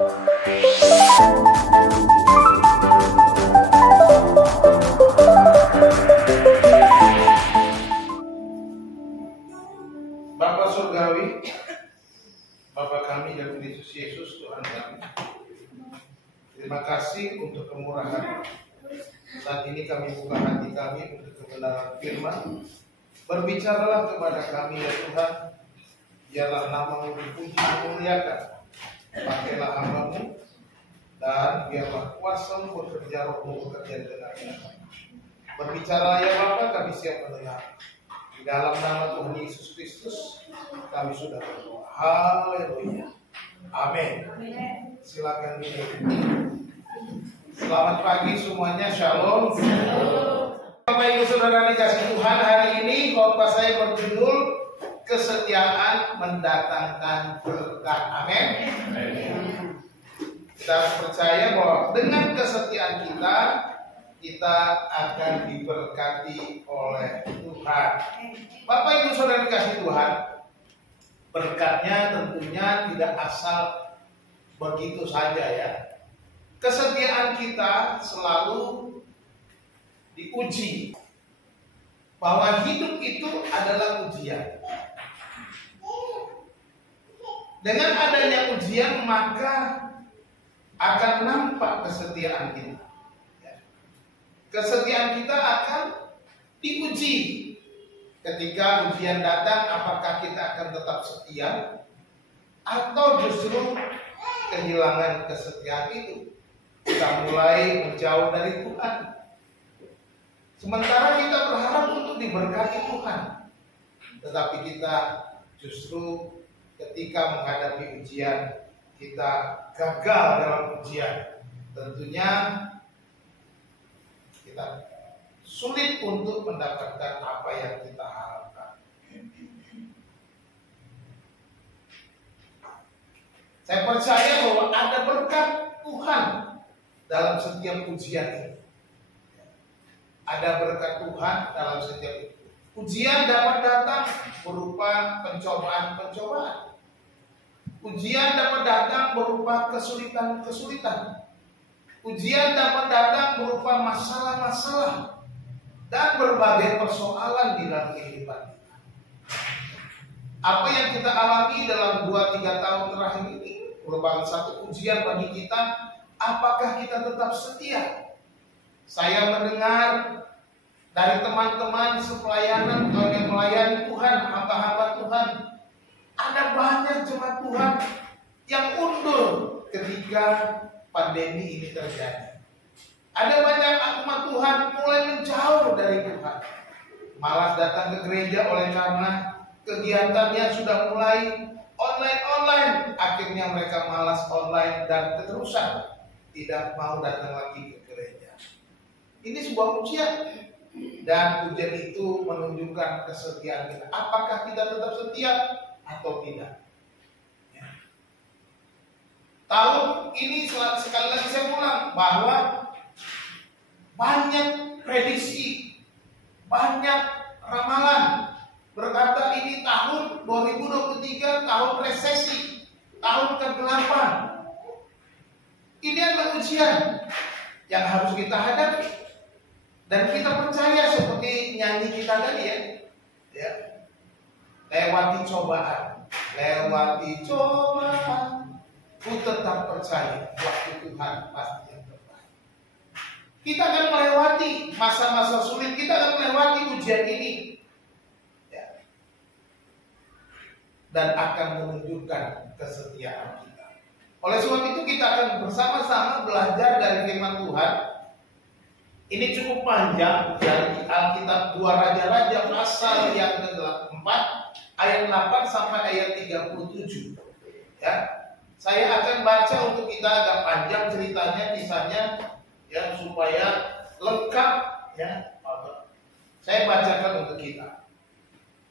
Bapa Surgawi, Bapa kami dalam Kristus Yesus Tuhan kami, terima kasih untuk kemurahan. Saat ini kami buka hati kami untuk kebenaran firman. Berbicaralah kepada kami ya Tuhan, biarlah nama-Mu dipuji dimuliakan. Pakailah hamba-Mu dan biarlah kuasa-Mu bekerja, Roh-Mu bekerja dengan kami. Berbicaralah ya Bapa, kami siap mendengar. Di dalam nama Tuhan Yesus Kristus kami sudah berdoa. Haleluya. Amin. Silakan duduk. Selamat pagi semuanya. Shalom. Bapak Ibu Saudara dikasih Tuhan, hari ini khotbah saya berjudul kesetiaan mendatangkan berkat. Amin. Kita percaya bahwa dengan kesetiaan kita akan diberkati oleh Tuhan. Bapak Ibu Saudara dikasih Tuhan, berkatnya tentunya tidak asal begitu saja ya. Kesetiaan kita selalu diuji. Bahwa hidup itu adalah ujian. Dengan adanya ujian maka akan nampak kesetiaan kita. Kesetiaan kita akan diuji. Ketika ujian datang, apakah kita akan tetap setia atau justru kehilangan kesetiaan itu, kita mulai menjauh dari Tuhan. Sementara kita berharap untuk diberkati Tuhan, tetapi kita justru ketika menghadapi ujian kita gagal dalam ujian. Tentunya kita sulit untuk mendapatkan apa yang kita harapkan. Saya percaya bahwa ada berkat Tuhan dalam setiap ujian ini. Ada berkat Tuhan dalam setiap ujian. Dapat datang berupa pencobaan-pencobaan. Ujian dapat datang berupa kesulitan-kesulitan. Ujian dapat datang berupa masalah-masalah dan berbagai persoalan di dalam kehidupan kita. Apa yang kita alami dalam 2-3 tahun terakhir ini merupakan satu ujian bagi kita. Apakah kita tetap setia? Saya mendengar dari teman-teman sepelayanan yang melayani Tuhan, hamba-hamba Tuhan, ada banyak jemaat Tuhan yang undur ketika pandemi ini terjadi. Ada banyak umat Tuhan mulai menjauh dari Tuhan, malas datang ke gereja oleh karena kegiatannya sudah mulai online. Akhirnya mereka malas online dan keterusan tidak mau datang lagi ke gereja. Ini sebuah ujian, dan ujian itu menunjukkan kesetiaan kita. Apakah kita tetap setia atau tidak? Tahun ini sekali lagi saya ulang bahwa banyak prediksi, banyak ramalan berkata ini tahun 2023 tahun resesi, tahun ke-8. Ini adalah ujian yang harus kita hadapi, dan kita percaya seperti nyanyi kita tadi ya. Lewati cobaan, ku tetap percaya waktu Tuhan pasti yang terbaik. Kita akan melewati masa-masa sulit, kita akan melewati ujian ini, ya, dan akan menunjukkan kesetiaan kita. Oleh sebab itu kita akan bersama-sama belajar dari firman Tuhan. Ini cukup panjang dari Alkitab 2 Raja-Raja pasal yang ke-4 ayat 8 sampai ayat 37. Ya. Saya akan baca untuk kita agak panjang ceritanya, kisahnya ya, supaya lengkap ya. Saya bacakan untuk kita.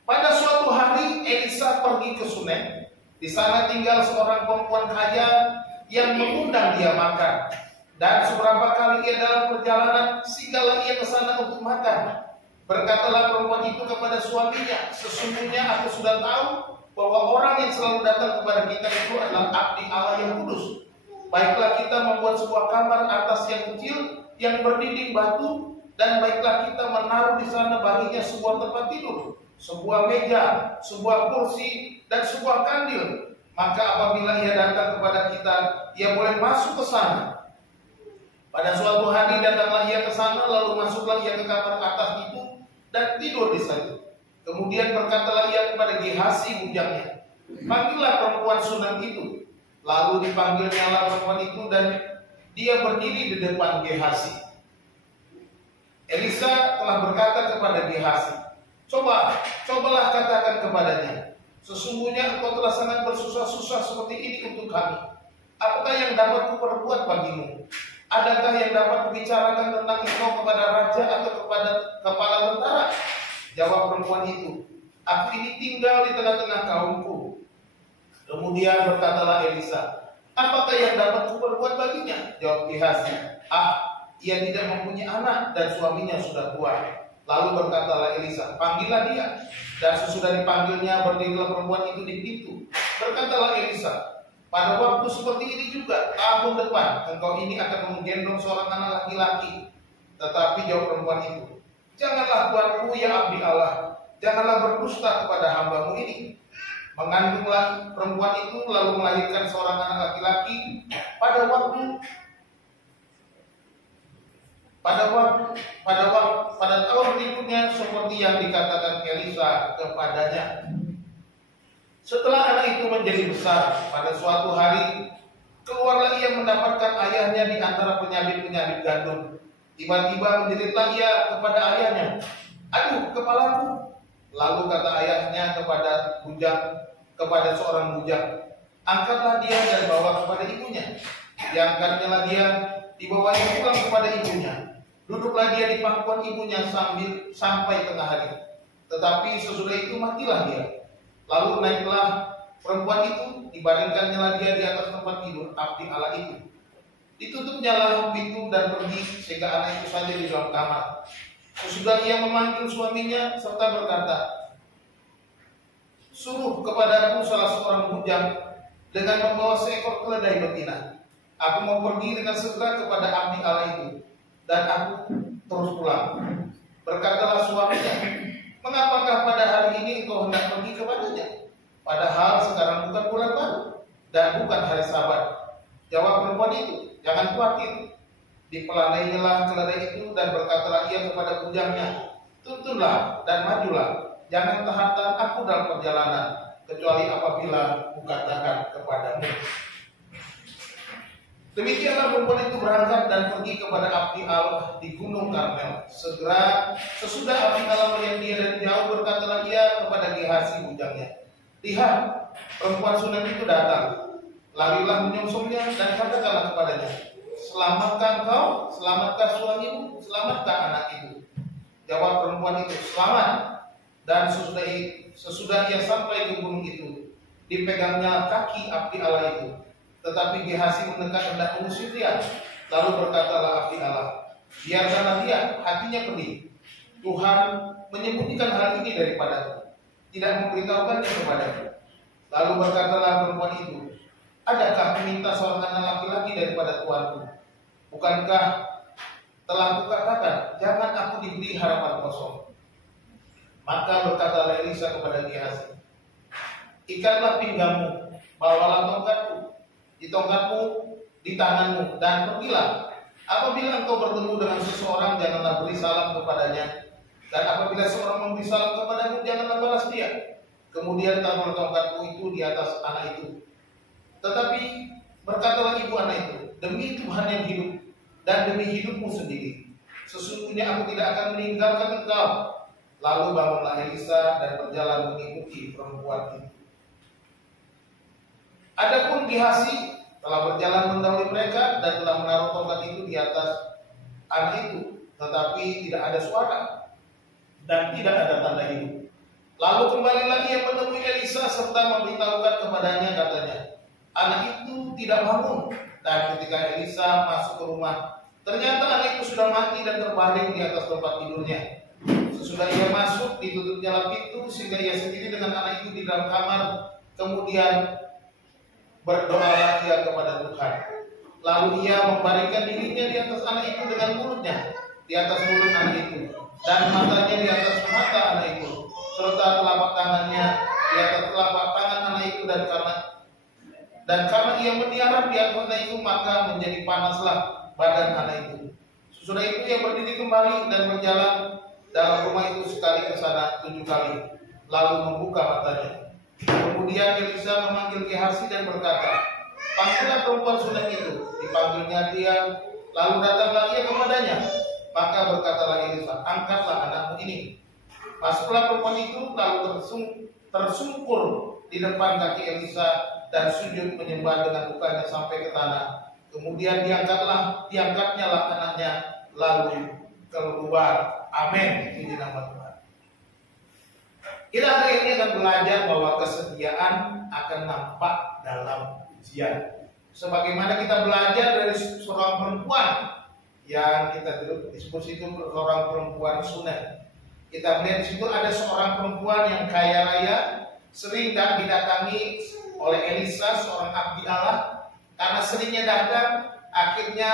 Pada suatu hari Elisa pergi ke Sunem. Di sana tinggal seorang perempuan kaya yang mengundang dia makan. Dan seberapa kali ia dalam perjalanan, singgahlah ia ke sana untuk makan. Berkatalah perempuan itu kepada suaminya, sesungguhnya aku sudah tahu bahwa orang yang selalu datang kepada kita itu adalah abdi Allah yang kudus. Baiklah kita membuat sebuah kamar atas yang kecil yang berdinding batu, dan baiklah kita menaruh di sana baginya sebuah tempat tidur, sebuah meja, sebuah kursi, dan sebuah kandil. Maka apabila ia datang kepada kita, ia boleh masuk ke sana. Pada suatu hari datanglah ia ke sana, lalu masuklah ia ke kamar atas itu dan tidur di sana. Kemudian berkatalah ia kepada Gehasi bujangnya, panggillah perempuan Sunam itu. Lalu dipanggilnyalah perempuan itu dan dia berdiri di depan Gehasi. Elisa telah berkata kepada Gehasi, cobalah katakan kepadanya, sesungguhnya engkau telah sangat bersusah-susah seperti ini untuk kami. Apakah yang dapat kuperbuat bagimu? Adakah yang dapat kubicarakan tentang engkau kepada raja atau kepada kepala tentara? Jawab perempuan itu, aku ini tinggal di tengah-tengah kaumku. Kemudian berkatalah Elisa, apakah yang dapat kuperbuat baginya? Jawab Gehasi, ia tidak mempunyai anak dan suaminya sudah tua. Lalu berkatalah Elisa, panggillah dia. Dan sesudah dipanggilnya, berdirilah perempuan itu di pintu. Berkatalah Elisa, pada waktu seperti ini juga tahun depan engkau ini akan menggendong seorang anak laki-laki. Tetapi jawab perempuan itu, janganlah tuanku ya abdi Allah, janganlah berdusta kepada hambamu ini. Mengandunglah perempuan itu lalu melahirkan seorang anak laki-laki pada tahun berikutnya, seperti yang dikatakan Elisa kepadanya. Setelah anak itu menjadi besar, pada suatu hari keluarlah ia mendapatkan ayahnya di antara penyabit-penyabit gandum. Tiba-tiba menjeritlah ia kepada ayahnya, aduh kepalaku. Lalu kata ayahnya kepada seorang bujang, angkatlah dia dan bawa kepada ibunya. Diangkatnyalah dia, dibawanya pulang kepada ibunya. Duduklah dia di pangkuan ibunya sampai tengah hari. Tetapi sesudah itu matilah dia. Lalu naiklah perempuan itu, dibaringkannyalah dia di atas tempat tidur abdi Allah itu. Ditutupnyalah pintu dan pergi, sehingga anak itu saja di dalam kamar. Sesudah ia memanggil suaminya serta berkata, suruh kepadaku salah seorang bujang dengan membawa seekor keledai betina. Aku mau pergi dengan segera kepada abdi Allah itu, dan aku terus pulang. Berkatalah suaminya, mengapakah pada hari ini engkau hendak pergi kepadanya? Padahal sekarang bukan bulan baru dan bukan hari Sabat. Jawab perempuan itu, jangan khawatir. Dipelanailah keledai itu dan berkatalah ia kepada bujangnya, tuntunlah dan majulah, jangan tahan aku dalam perjalanan, kecuali apabila kukatakan kepadamu. Demikianlah perempuan itu berangkat dan pergi kepada abdi Allah di Gunung Karmel. Sesudah abdi Allah melihat dia dari jauh, berkatalah ia kepada Gehasi bujangnya, lihat, perempuan Sunam itu datang. Larilah menyongsongnya dan katakanlah kepadanya, selamatkan kau, selamatkan suamimu, selamatkan anak itu. Jawab perempuan itu, selamat. Dan sesudah ia sampai ke gunung itu, dipegangnya kaki abdi Allah itu. Tetapi Gehasi mendekat hendak mengusir dia. Lalu berkatalah abdi Allah, biarkanlah dia, hatinya pedih. Tuhan menyembunyikan hal ini daripadaku, tidak memberitahukannya kepadaku. Lalu berkatalah perempuan itu, adakah meminta seorang anak laki-laki daripada tuanku? Bukankah telah kukatakan, jangan aku diberi harapan kosong? Maka berkatalah Elisa kepada Gehasi, ikatlah pinggangmu, bawalah tongkatku, di tongkatmu di tanganmu, dan pergilah. Apabila engkau bertemu dengan seseorang, janganlah beri salam kepadanya, dan apabila seorang memberi salam kepadamu, janganlah balas dia. Kemudian taruhlah tongkatmu itu di atas anak itu. Tetapi berkatalah ibu anak itu, demi Tuhan yang hidup dan demi hidupmu sendiri, sesungguhnya aku tidak akan meninggalkan engkau. Lalu bangunlah Elisa dan berjalan mengikuti perempuan itu. Adapun Gehasi telah berjalan mendahului mereka dan telah menaruh tongkat itu di atas anak itu, tetapi tidak ada suara dan tidak ada tanda hidup. Lalu kembalilah ia menemui Elisa serta memberitahukan kepadanya, katanya, anak itu tidak bangun. Dan ketika Elisa masuk ke rumah, ternyata anak itu sudah mati dan terbaring di atas tempat tidurnya. Sesudah ia masuk, ditutupnyalah pintu sehingga ia sendiri dengan anak itu di dalam kamar. Kemudian berdoalah ia kepada Tuhan. Lalu ia membaringkan dirinya di atas anak itu dengan mulutnya di atas mulut anak itu, dan matanya di atas mata anak itu, serta telapak tangannya di atas telapak tangan anak itu, dan karena ia meniarap di atas anak itu, maka menjadi panaslah badan anak itu. Sesudah itu ia berdiri kembali dan berjalan dalam rumah itu sekali ke sana 7 kali, lalu membuka matanya. Kemudian Elisa memanggil Gehazi dan berkata, "Panggillah perempuan Sunem itu." Dipanggilnya dia, lalu datanglah ia kepadanya. Maka berkatalah Elisa, "Angkatlah anakmu ini." Masuklah perempuan itu, lalu tersungkur di depan kaki Elisa dan sujud menyembah dengan mukanya sampai ke tanah. Kemudian diangkatnya lah anaknya, lalu keluar. Amin. Puji nama Tuhan. Kita hari ini akan belajar bahwa kesetiaan akan nampak dalam ujian. Sebagaimana kita belajar dari seorang perempuan yang kita disebut itu seorang perempuan Sunem. Kita melihat di situ ada seorang perempuan yang kaya raya, sering didatangi oleh Elisa, seorang abdi Allah. Karena seringnya datang, akhirnya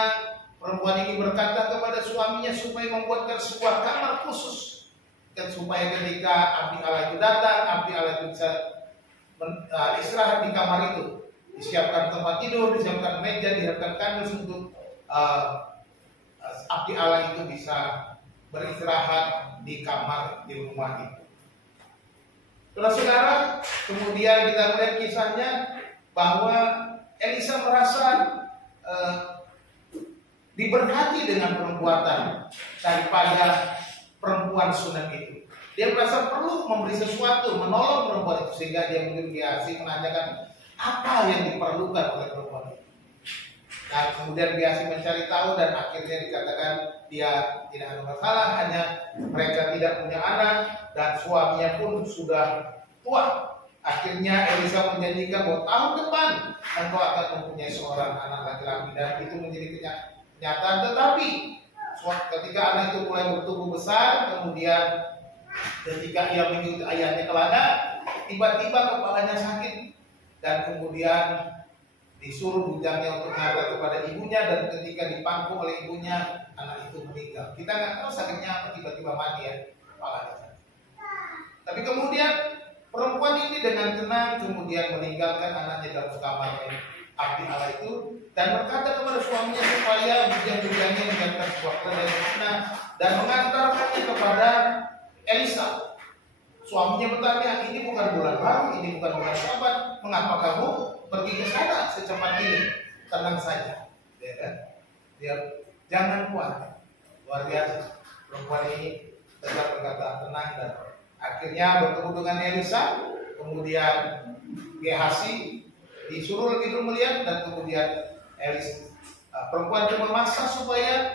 perempuan ini berkata kepada suaminya supaya membuatkan sebuah kamar khusus, dan supaya ketika abdi Allah itu datang, abdi Allah itu bisa istirahat di kamar itu. Disiapkan tempat tidur, disiapkan meja, disiapkan kardus untuk abdi Allah itu bisa beristirahat di kamar di rumah itu. Saudara, kemudian kita melihat kisahnya bahwa Elisa merasa diberkati dengan perbuatan daripada perempuan Sunem itu. Dia merasa perlu memberi sesuatu, menolong perempuan itu, sehingga dia mengirim Gehazi menanyakan apa yang diperlukan oleh perempuan itu. Nah, kemudian Gehazi mencari tahu dan akhirnya dikatakan dia tidak ada masalah, hanya mereka tidak punya anak dan suaminya pun sudah tua. Akhirnya Elisa menjanjikan bahwa tahun depan engkau akan mempunyai seorang anak laki-laki, dan itu menjadi kenyataan. Tetapi ketika anak itu mulai bertumbuh besar, kemudian ketika ia mengikuti ayahnya ke ladang, tiba-tiba kepalanya sakit, dan kemudian disuruh bujangnya untuk mengantar kepada ibunya, dan ketika dipangku oleh ibunya, anak itu meninggal. Kita nggak tahu sakitnya apa, tiba-tiba mati ya, kepalanya. Tapi kemudian perempuan ini dengan tenang kemudian meninggalkan anaknya dalam kamarnya abdi Allah itu, dan berkata kepada suaminya supaya bujang-bujangnya menyiapkan sebuah keledai dan mengantarkannya kepada Elisa. Suaminya bertanya, "Ini bukan bulan baru, ini bukan bulan Sabat, mengapa kamu pergi ke sana secepat ini?" "Tenang saja," ya kan? Dia jangan kuat. Luar biasa. Perempuan ini tetap berkata tenang, dan akhirnya bertemu dengan Elisa. Kemudian Gehazi disuruh lebih dulu melihat, dan kemudian perempuan itu memaksa supaya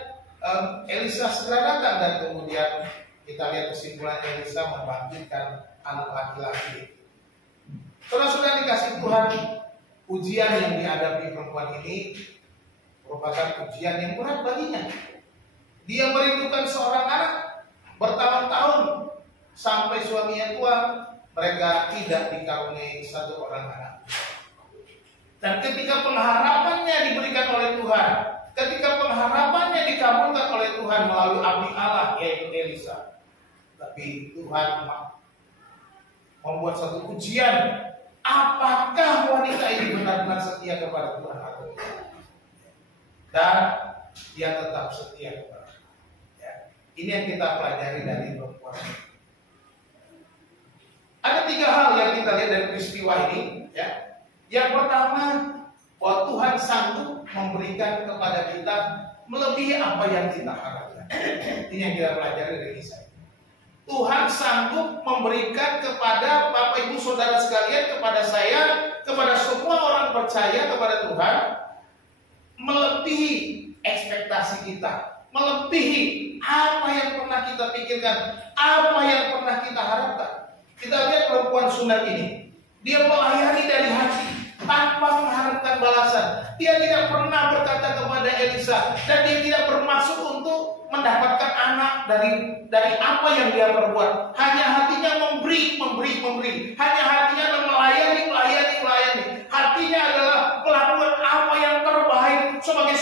Elisa segera datang, dan kemudian kita lihat kesimpulan Elisa membangkitkan anak laki-laki. Saudara-saudara dikasih Tuhan, ujian yang dihadapi perempuan ini merupakan ujian yang berat baginya. Dia merindukan seorang anak bertahun-tahun, sampai suaminya tua, mereka tidak dikaruniai satu orang anak. Dan ketika pengharapannya diberikan oleh Tuhan, ketika pengharapannya dikabulkan oleh Tuhan melalui abdi Allah yaitu Elisa, tapi Tuhan membuat satu ujian. Apakah wanita ini benar-benar setia kepada Tuhan atau tidak? Dan dia tetap setia kepada Tuhan. Ya. Ini yang kita pelajari dari perempuan ini. Ada 3 hal yang kita lihat dari peristiwa ini. Ya. Yang pertama, bahwa Tuhan sanggup memberikan kepada kita melebihi apa yang kita harapkan. Ini yang kita pelajari dari kisah. Tuhan sanggup memberikan kepada Bapak Ibu Saudara sekalian, kepada saya, kepada semua orang percaya kepada Tuhan, melebihi ekspektasi kita, melebihi apa yang pernah kita pikirkan, apa yang pernah kita harapkan. Kita lihat perempuan Sunem ini, dia melayani dari hati tanpa mengharapkan balasan. Dia tidak pernah berkata kepada Elisa, dan dia tidak bermaksud untuk mendapatkan anak dari apa yang dia perbuat. Hanya hatinya memberi. Hanya hatinya melayani. Hatinya adalah melakukan apa yang terbaik sebagai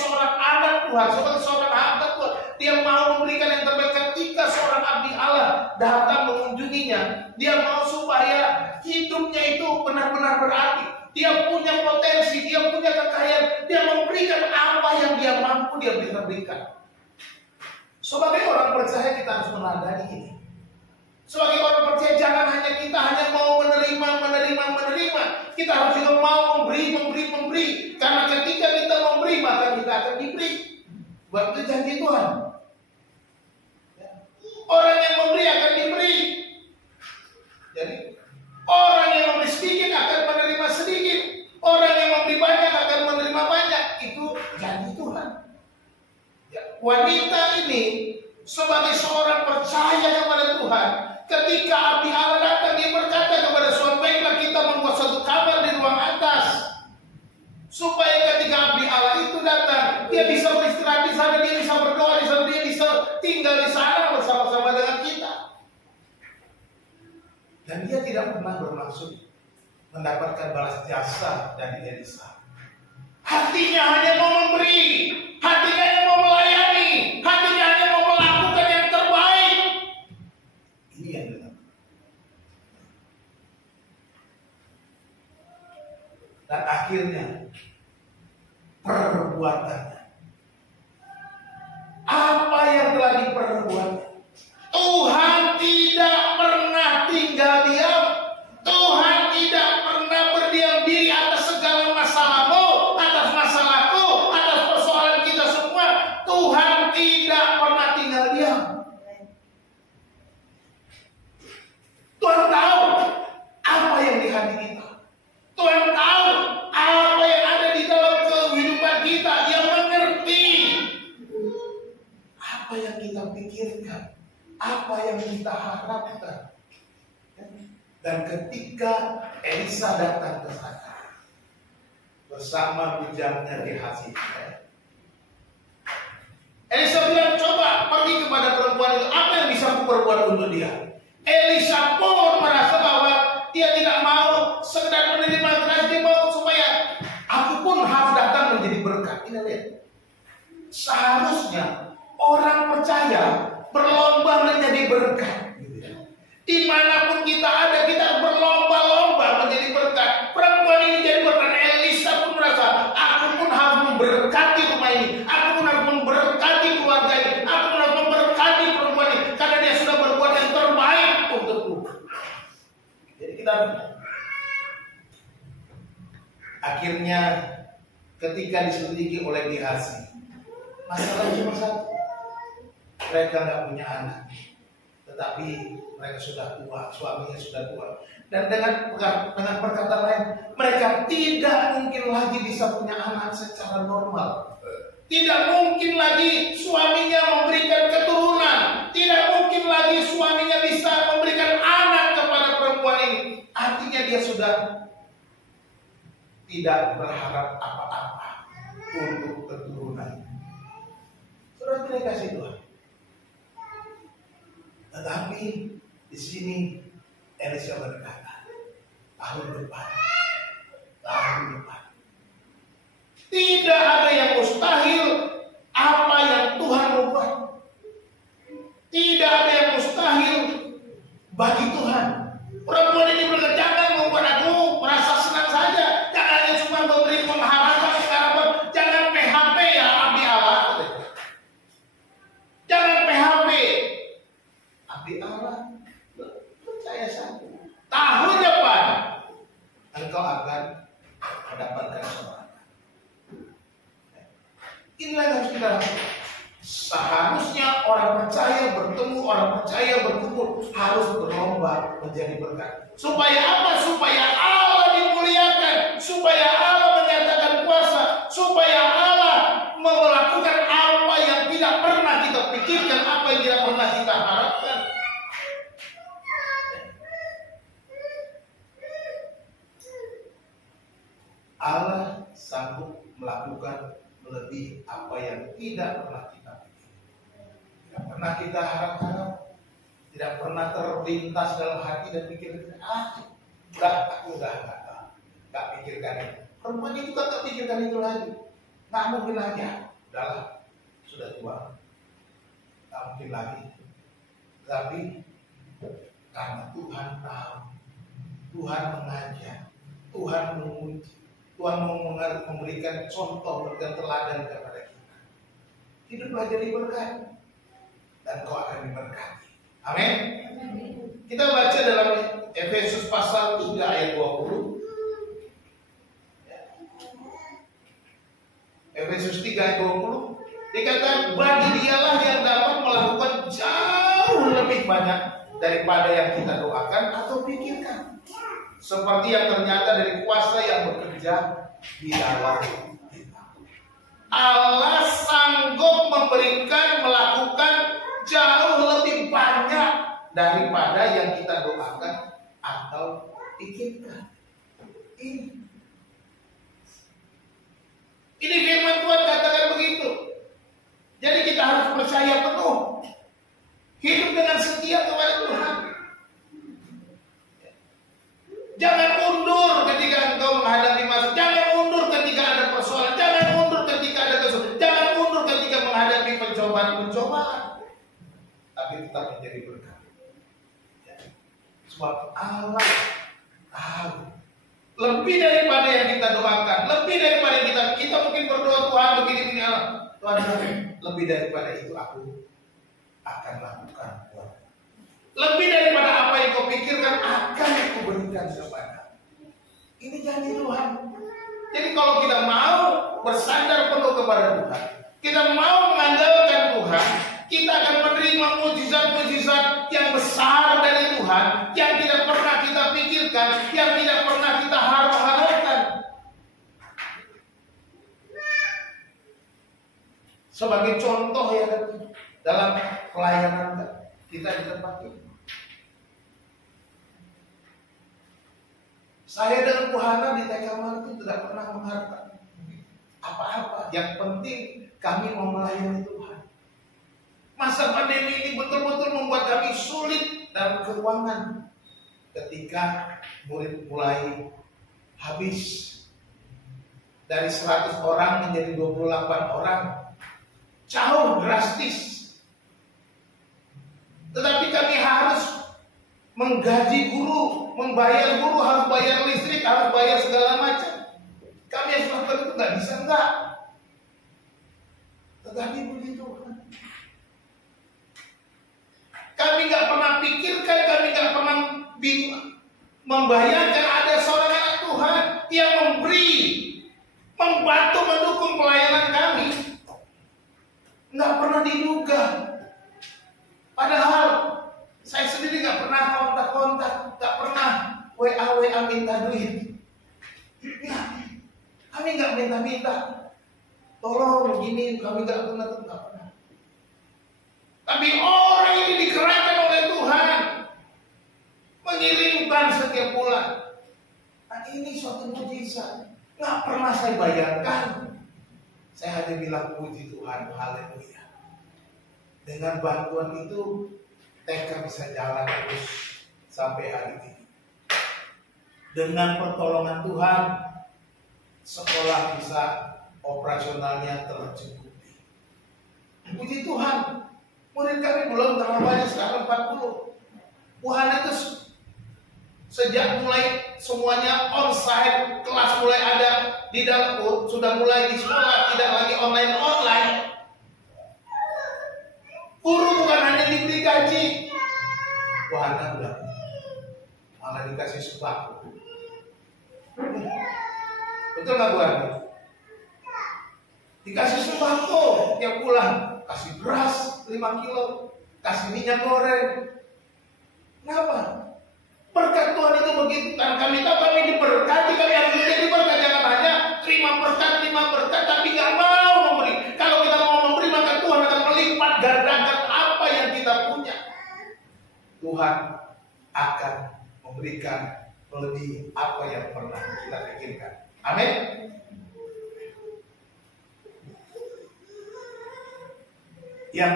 Tuhan, sebagai seorang hamba Tuhan, dia mau memberikan yang terbaik. Ketika seorang abdi Allah datang mengunjunginya, dia mau supaya hidupnya itu benar-benar berarti. Dia punya potensi, dia punya kekayaan, dia memberikan apa yang dia mampu dia bisa berikan. Sebagai orang percaya kita harus meladani ini. Sebagai orang percaya jangan hanya kita hanya mau menerima. Kita harus juga mau memberi. Karena ketika kita memberi maka kita akan diberi. Buat itu janji Tuhan. Orang yang memberi akan diberi. Jadi orang yang memberi sedikit akan menerima sedikit. Orang yang memberi banyak akan menerima banyak. Itu janji Tuhan. Ya, wanita ini sebagai seorang percaya kepada Tuhan, ketika abdi Allah datang, dia berkata kepada suami, baiklah kita membuat satu kamar di ruang atas, supaya ketika abdi Allah itu datang, dia bisa beristirahat di sana, dia bisa berdoa di sana, dia bisa tinggal di sana bersama-sama dengan kita. Dan dia tidak pernah bermaksud mendapatkan balas jasa dari Elisa. Hatinya hanya mau memberi, hatinya hanya mau melayani, hatinya hanya mau melakukan yang terbaik. Ini yang benar. Dan akhirnya perbuatannya, apa yang telah diperbuat, Tuhan tidak pernah tinggal diam. Tuhan tidak pernah berdiam diri atas segala masalahmu, atas masalahku, atas persoalan kita semua. Tuhan tidak pernah tinggal diam. Tuhan tahu apa yang di hati kita. Tuhan tahu apa yang ada di dalam kehidupan kita. Dia mengerti apa yang kita pikirkan, apa yang kita harapkan. Dan ketika Elisa datang ke sana bersama bujangnya Gehazi, Elisa bilang, coba pergi kepada perempuan itu, apa yang bisa aku perbuat untuk dia? Elisa pun merasa bahwa dia tidak mau sekedar menerima keras, dia mau supaya aku pun harus datang menjadi berkat. Ini lihat, seharusnya orang percaya berlomba menjadi berkat. Dimanapun kita ada, kita berlomba-lomba menjadi berkat. Perempuan ini jadi berkat. Elisa pun merasa, aku pun harus memberkati rumah ini, aku pun harus memberkati keluarga ini, aku pun harus memberkati perempuan ini, karena dia sudah berbuat yang terbaik untukku. Jadi kita akhirnya ketika diselidiki oleh Gehazi, masalahnya cuma satu, mereka nggak punya anak. Tetapi mereka sudah tua, suaminya sudah tua. Dan dengan perkataan lain, mereka tidak mungkin lagi bisa punya anak secara normal. Tidak mungkin lagi suaminya memberikan keturunan. Tidak mungkin lagi suaminya bisa memberikan anak kepada perempuan ini. Artinya dia sudah tidak berharap apa-apa untuk keturunan. Saudara tidak kasih Tuhan. Tetapi di sini Elisa berkata, tahun depan, tidak ada yang mustahil apa yang Tuhan membuat. Tidak ada yang mustahil bagi Tuhan. Perempuan ini berkata, jangan membuat aku merasa senang saja, jangan hanya cuma memberi pengharapan, jangan PHP ya abdi Allah. Jangan PHP. Abdi Allah percaya saja. Tahun depan engkau akan mendapatkan seorang. Inilah yang harus kita lakukan. Seharusnya orang percaya bertemu, orang percaya berkumpul, harus berlomba menjadi berkat. Supaya apa? Supaya Allah dimuliakan, supaya Allah menyatakan kuasa, supaya Allah melakukan apa yang tidak pernah kita pikirkan, apa yang tidak pernah kita harapkan. Allah sanggup melakukan melebihi apa yang tidak pernah kita pikirkan, tidak pernah kita harapkan, tidak pernah terlintas dalam hati dan pikiran. Aku nggak pikirkan itu. Perempuan itu kan nggak pikirkan itu lagi, nggak mungkin lagi. Udahlah, sudah tua, tak mungkin lagi. Tapi karena Tuhan tahu, Tuhan mengajar, Tuhan menguji, Tuhan mau memberikan contoh dan teladan kepada kita. Hiduplah jadi berkat, dan kau akan diberkati. Amin. Kita baca dalam Efesus pasal 3 ayat 20. Efesus 3 ayat 20 dikatakan, bagi dialah yang dapat melakukan jauh lebih banyak daripada yang kita doakan atau pikirkan, seperti yang ternyata dari kuasa yang bekerja di dalam kita. Allah sanggup memberikan, melakukan jauh lebih banyak daripada yang kita doakan atau pikirkan. Ini firman Tuhan katakan begitu. Jadi kita harus percaya penuh, hidup dengan setia kepada Tuhan. Jangan mundur ketika engkau menghadapi masalah. Jangan mundur ketika ada persoalan. Jangan mundur ketika ada kesulitan. Jangan mundur ketika menghadapi pencobaan-pencobaan. Tapi tetap menjadi berkat. Sebab Allah tahu lebih daripada yang kita doakan, lebih daripada yang kita mungkin berdoa, Tuhan begini Allah. Tuhan, lebih daripada itu aku akan lakukan. Lebih daripada apa yang kau pikirkan akan aku berikan kepada. Ini janji Tuhan. Jadi kalau kita mau bersandar penuh kepada Tuhan, kita mau mengandalkan Tuhan, kita akan menerima mujizat-mujizat yang besar dari Tuhan, yang tidak pernah kita pikirkan, yang tidak pernah kita harapkan. Sebagai contoh ya dalam pelayanan kita di tempat ini. Saya dengan Bu Hana di TK itu tidak pernah mengharapkan apa-apa. Yang penting kami mau melayani Tuhan. Masa pandemi ini betul-betul membuat kami sulit dalam keuangan. Ketika murid mulai habis dari 100 orang menjadi 28 orang, jauh drastis. Tetapi kami harus menggaji guru, membayar guru, harus bayar listrik, harus bayar segala macam. Kami yang lakukan itu nggak bisa enggak. Tetapi begitu. Kami nggak pernah pikirkan, kami nggak pernah membayangkan ada seorang anak Tuhan yang memberi, membantu, mendukung pelayanan kami. Nggak pernah diduga. Padahal saya sendiri nggak pernah kontak-kontak, nggak pernah WA minta duit. Ya, kami nggak minta-minta. Tolong begini, kami nggak pernah. Tapi orang ini digerakkan oleh Tuhan, mengirimkan setiap bulan. Nah, ini suatu mujizat. Nggak pernah saya bayangkan. Saya hanya bilang puji Tuhan, haleluya. Dengan bantuan itu TK bisa jalan terus sampai hari ini. Dengan pertolongan Tuhan, sekolah bisa operasionalnya tercukupi. Puji Tuhan, murid kami belum terlalu banyak, sekarang 40. Tuhan itu sejak mulai semuanya onsite, kelas mulai ada di dalam, sudah mulai di sekolah, tidak lagi online. Guru bukan hanya diberi gaji, wahana bilang malah dikasih sembako. Betul nggak Bu Hana? Dikasih sembako tiap bulan, kasih beras 5 kilo, kasih minyak goreng. Kenapa? Berkat Tuhan itu begitu. Karena kami tahu kami diberkati, kami harus menjadi berkat. Jangan hanya terima berkat, tapi nggak mau memberi. Kalau kita mau memberi, maka Tuhan akan melipat gandakan apa yang kita punya. Tuhan akan memberikan melebihi apa yang pernah kita pikirkan. Amin. Yang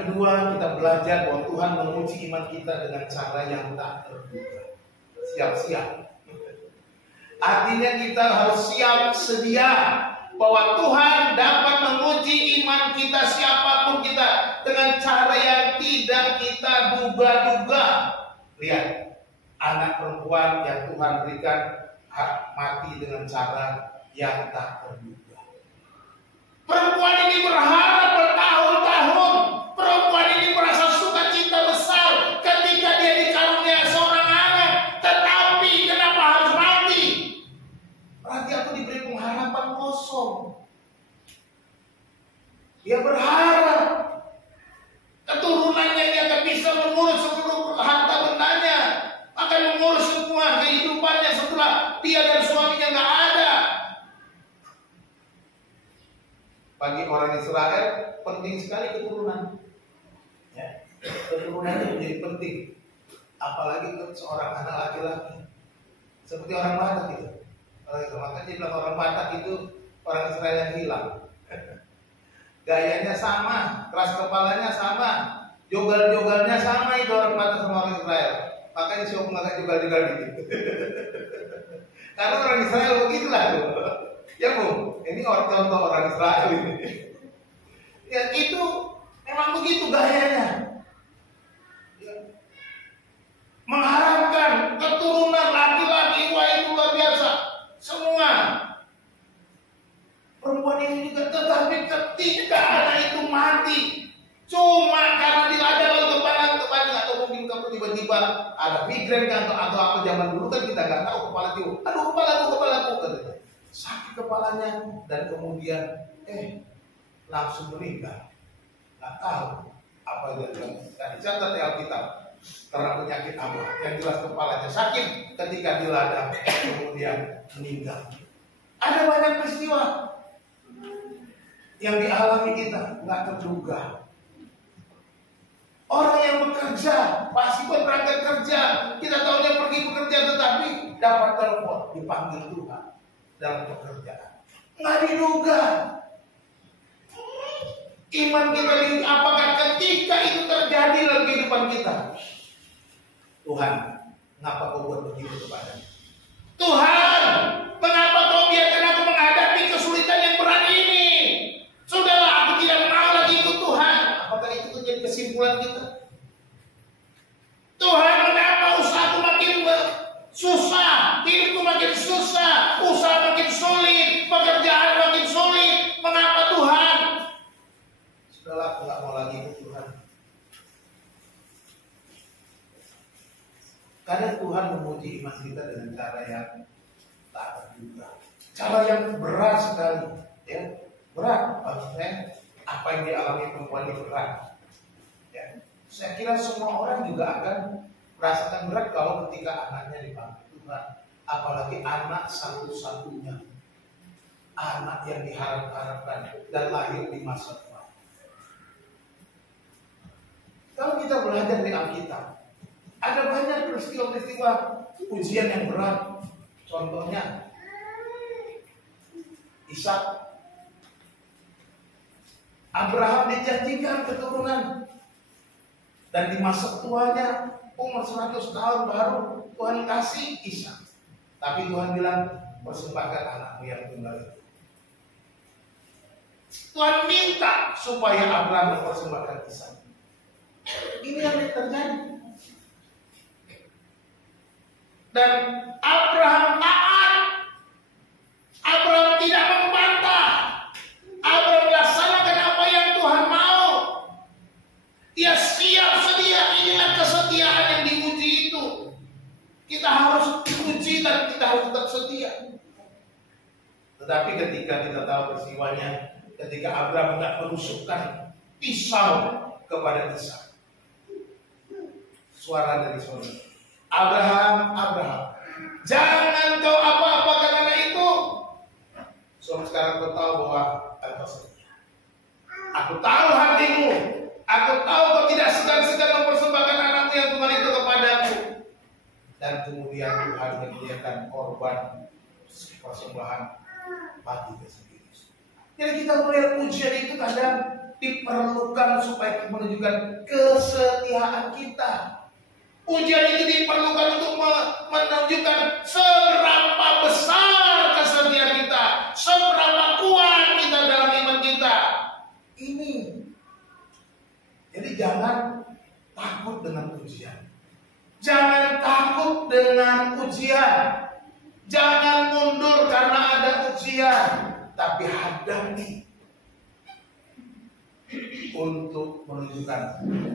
kedua kita belajar bahwa Tuhan menguji iman kita dengan cara yang tak terduga. Siap-siap. Artinya kita harus siap sedia bahwa Tuhan dapat menguji iman kita siapapun kita dengan cara yang tidak kita duga-duga. Lihat, anak perempuan yang Tuhan berikan hak mati dengan cara yang tak terduga. Perempuan ini berharap bertahun-tahun. Perempuan ini merasa sukacita besar ketika dia dikaruniai seorang anak. Tetapi kenapa harus mati? Berarti aku diberi pengharapan kosong. Dia berharap keturunannya dia akan bisa mengurus seluruh harta bendanya, akan mengurus semua kehidupannya setelah dia dan suaminya nggak ada. Bagi orang Israel penting sekali keturunan. Ya, keturunan itu menjadi penting, apalagi untuk seorang anak laki-laki. Seperti orang Batak itu. Makanya dia bilang orang Batak itu orang Israel yang hilang. Gayanya sama, keras kepalanya sama, jogal-jogalnya sama, itu orang Batak sama orang Israel. Makanya siapa nggak jogal-jogal gitu. Karena orang Israel begitulah tuh. Ya Bu, ini contoh orang Israel ini. Ya itu memang begitu gayanya. Ya. Mengharapkan keturunan laki-laki, wah itu luar biasa. Semua perempuan ini juga, tetapi ketika anak itu mati, cuma karena dilada lalu kepala, atau mungkin kamu tiba-tiba ada migrain kan, atau apa zaman dulu kan kita nggak tahu kepala tiup, aduh kepalaku gitu. Sakit kepalanya dan kemudian langsung meninggal. Nggak tahu apa yang dicatat di Alkitab karena penyakit apa. Yang jelas kepalanya sakit ketika dilada kemudian meninggal. Ada banyak peristiwa yang dialami kita nggak terduga. Orang yang bekerja pasti berangkat kerja, kita tahu dia pergi bekerja, tetapi dapat telepon dipanggil Tuhan dalam pekerjaan. Nggak diduga. Iman kita apakah ketika itu terjadi dalam kehidupan kita? Tuhan, mengapa kau buat begitu kepada-Nya? Tuhan, mengapa kau biarkan aku menghadapi kesulitan yang berat ini? Sudahlah, aku tidak mau lagi ikut Tuhan. Apakah itu menjadi kesimpulan kita? Tuhan, mengapa usahaku makin susah, hidupku makin susah, usaha makin sulit, pekerjaan makin sulit. Mengapa Tuhan? Sudahlah, aku nggak mau lagi ikut Tuhan. Kadang Tuhan menguji iman kita dengan cara yang tak terduga, cara yang berat sekali, ya berat. Maksudnya apa yang dialami perempuan ini berat. Ya. Saya kira semua orang juga akan merasakan berat kalau ketika anaknya dipanggil Tuhan, apalagi anak satu-satunya, anak yang diharap-harapkan dan lahir di masa tua. Kalau kita belajar di Alkitab, ada banyak peristiwa-peristiwa ujian yang berat. Contohnya Ishak. Abraham dijanjikan keturunan, dan di masa tuanya umur 100 tahun baru Tuhan kasih Ishak. Tapi Tuhan bilang, persembahkan anakmu yang tunggal itu. Tuhan minta supaya Abraham mempersembahkan Ishak. Ini yang terjadi. Dan Abraham taat. Abraham tidak membantah. Abraham melaksanakan apa yang Tuhan mau. Dia siap sedia. Inilah kesetiaan yang diuji itu. Kita harus diuji dan kita harus tetap setia. Tetapi ketika kita tahu peristiwanya, ketika Abraham hendak menusukkan pisau kepada Ishak, suara dari surga, Abraham, Abraham, jangan kau apa-apakan anak itu. Sekarang kau tahu bahwa engkau setia. Aku tahu hatimu. Aku tahu kau tidak segan-segan mempersembahkan anakmu yang tunggal itu kepadaku. Dan kemudian Tuhan menyediakan korban persembahan bagi dia sendiri. Jadi kita melihat ujian itu kadang diperlukan supaya menunjukkan kesetiaan kita. Ujian itu diperlukan untuk menunjukkan seberapa besar kesetiaan kita, seberapa kuat ujian. Jangan takut dengan ujian. Jangan mundur karena ada ujian, tapi hadapi untuk menunjukkan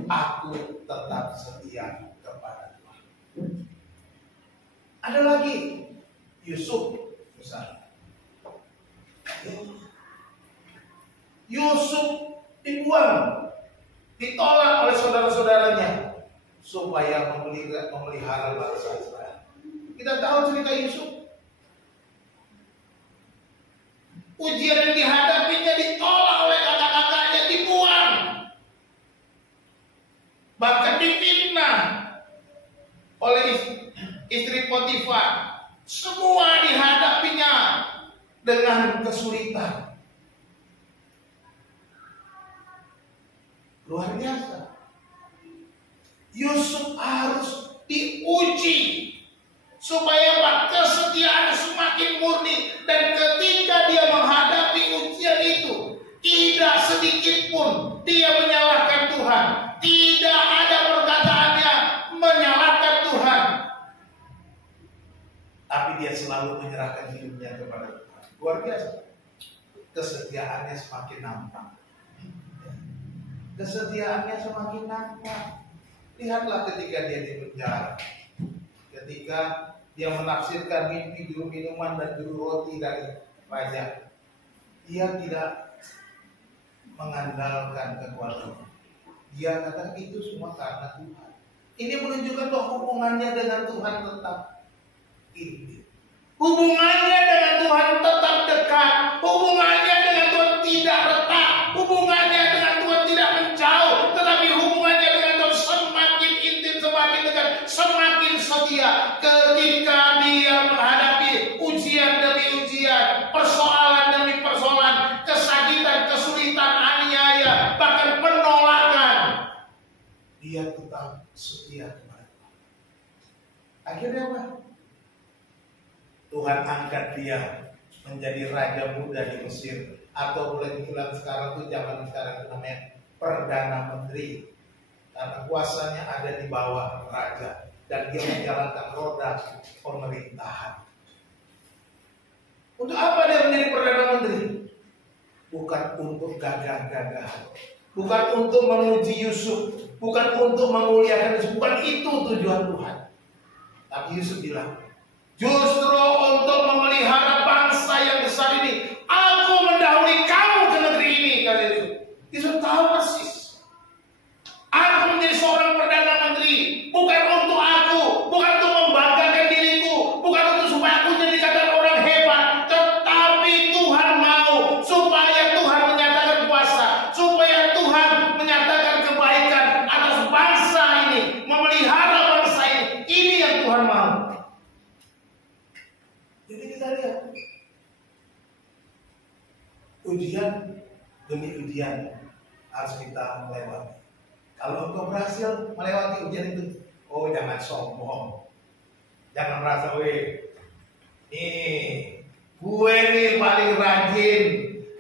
aku tetap setia kepada Tuhan. Ada lagi Yusuf misalnya. Yusuf dibuang, ditolak oleh saudara-saudaranya supaya memelihara bangsa Israel. Kita tahu cerita Yusuf. Ujian yang dihadapinya ditolak oleh kakak-kakaknya, dibuang. Bahkan difitnah oleh istri Potifar. Semua dihadapinya dengan kesulitan. Luar biasa. Yusuf harus diuji supaya kesetiaan semakin murni, dan ketika dia menghadapi ujian itu tidak sedikit pun dia menyalahkan Tuhan. Tidak ada perkataannya menyalahkan Tuhan, tapi dia selalu menyerahkan hidupnya kepada Tuhan. Luar biasa. Kesetiaannya semakin nampak. Kesetiaannya semakin nampak. Lihatlah ketika dia di penjara, ketika dia menafsirkan mimpi juru minuman dan juru roti dari raja. Dia tidak mengandalkan kekuatannya. Dia kata itu semua karena Tuhan. Ini menunjukkan bahwa hubungannya dengan Tuhan tetap intim. Hubungannya dengan Tuhan tetap dekat. Hubungannya dengan Tuhan tidak retak. Hubungannya dengan Tuhan tidak menjauh. Tetapi hubungannya dengan Tuhan semakin intim, semakin dekat, semakin setia. Ketika dia menghadapi ujian demi ujian, persoalan demi persoalan, kesakitan, kesulitan, aniaya, bahkan penolakan, dia tetap setia kepada Tuhan. Akhirnya apa? Tuhan angkat dia menjadi raja muda di Mesir, atau boleh dibilang sekarang itu zaman sekarang itu namanya perdana menteri, karena kuasanya ada di bawah raja dan dia menjalankan roda pemerintahan. Untuk apa dia menjadi perdana menteri? Bukan untuk gagah-gagahan, bukan untuk memuji Yusuf, bukan untuk memuliakan Yusuf, bukan itu tujuan Tuhan. Tapi Yusuf bilang, justru untuk memelihara bangsa yang besar ini, aku mendahului kamu ke negeri ini, kata Yusuf. Yusuf tahu persis, aku menjadi seorang perdana menteri bukan untuk aku, bukan untuk membanggakan diriku, bukan untuk supaya aku jadi kata orang hebat, tetapi Tuhan mau supaya Tuhan menyatakan kuasa, supaya Tuhan menyatakan kebaikan atas bangsa ini, memelihara bangsa ini. Ini yang Tuhan mau. Jadi kita lihat ujian demi ujian harus kita melewati. Kalau engkau berhasil melewati ujian itu, oh jangan sombong, jangan merasa, gue nih paling rajin,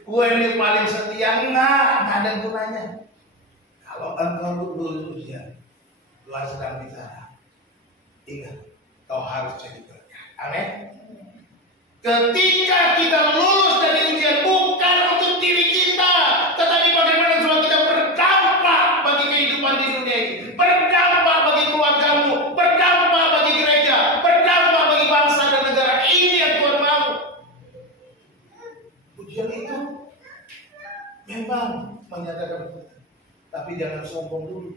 gue nih paling setia. Nggak ada gunanya. Kalau engkau lulus ujian, Tuhan sedang bicara. Ingat, kau harus jadi berkat. Amin. Ketika kita lulus dari ujian, bukan untuk diri kita, tetapi bagaimana supaya kita berdampak bagi kehidupan di dunia ini, berdampak bagi keluargamu, berdampak bagi gereja, berdampak bagi bangsa dan negara. Ini yang Tuhan mau. Ujian itu memang menyatakan, tapi jangan sombong dulu.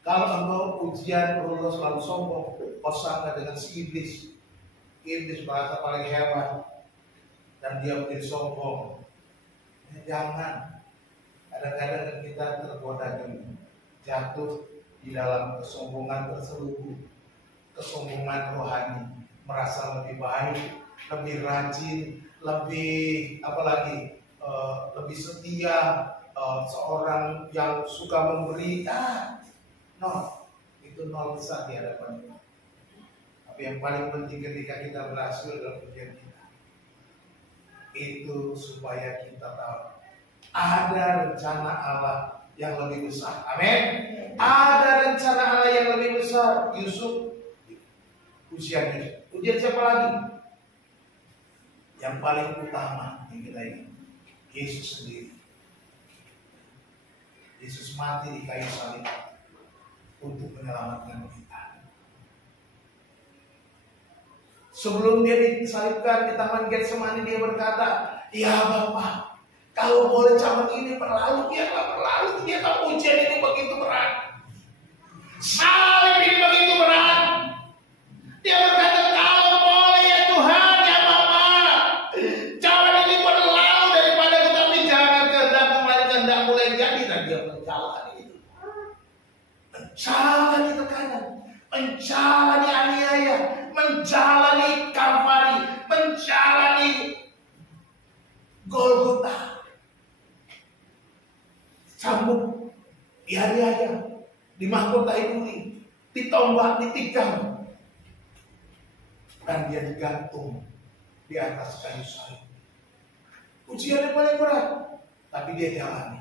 Kalau engkau ujian lulus lalu sombong, kau sama dengan si iblis. Iblis merasa paling hebat dan dia menjadi sombong. Jangan. Kadang-kadang kita tergoda dan jatuh di dalam kesombongan terselubung, kesombongan rohani, merasa lebih baik, lebih rajin, lebih lebih setia, seorang yang suka memberi. Itu nol besar di hadapan Tuhan. Tapi yang paling penting ketika kita berhasil dalam ujian kita, itu supaya kita tahu ada rencana Allah yang lebih besar. Amin. Ada rencana Allah yang lebih besar. Yusuf, ujian siapa lagi? Yang paling utama yang kita ingat, Yesus sendiri. Yesus mati di kayu salib untuk menyelamatkan kita. Sebelum dia disalibkan di Taman Getsemani, dia berkata, "Ya Bapa, kalau boleh cawan ini berlalu, biarlah berlalu." Dia tahu ujian ini begitu berat. Salib ini begitu berat. Dia berkata, "Kalau boleh ya Tuhan, ya Bapa, cawan ini berlalu daripada tetapi jangan kehendakmu melainkan kehendakmu yang jadi." Dan dia menjalani itu. Menjalani tekanan, menjalani aniaya, menjalani Kalvari, menjalani Golgota. Cambuk, dianiaya, dimahkotai duri, ditombak, ditikam, dan dia digantung di atas kayu salib. Ujian yang paling berat, tapi dia jalani.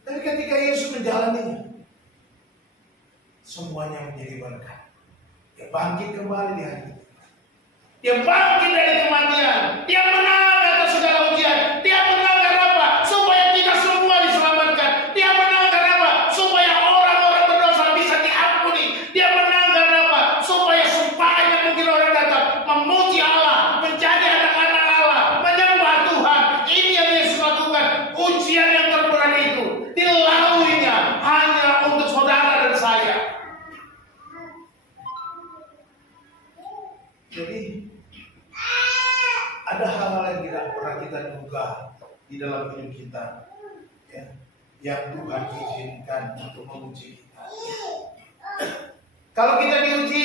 Dan ketika Yesus menjalaninya, semuanya menjadi berkat. Dia bangkit kembali di hari itu. Dia bangkit dari kematian. Dia menang atas segala ujian. Dia menang karena apa? Supaya kita semua diselamatkan. Dia menang karena apa? Supaya orang-orang berdosa bisa diampuni. Dia menang karena apa? Supaya sebanyak mungkin orang datang memuji Allah, menjadi anak-anak Allah, menyembah Tuhan. Ini yang Yesus lakukan. Ujian yang terberat itu dilaluinya hanya untuk saudara dan saya. Jadi ada hal-hal yang tidak pernah kita duga di dalam hidup kita, ya, yang Tuhan izinkan untuk menguji kita. Kalau kita diuji,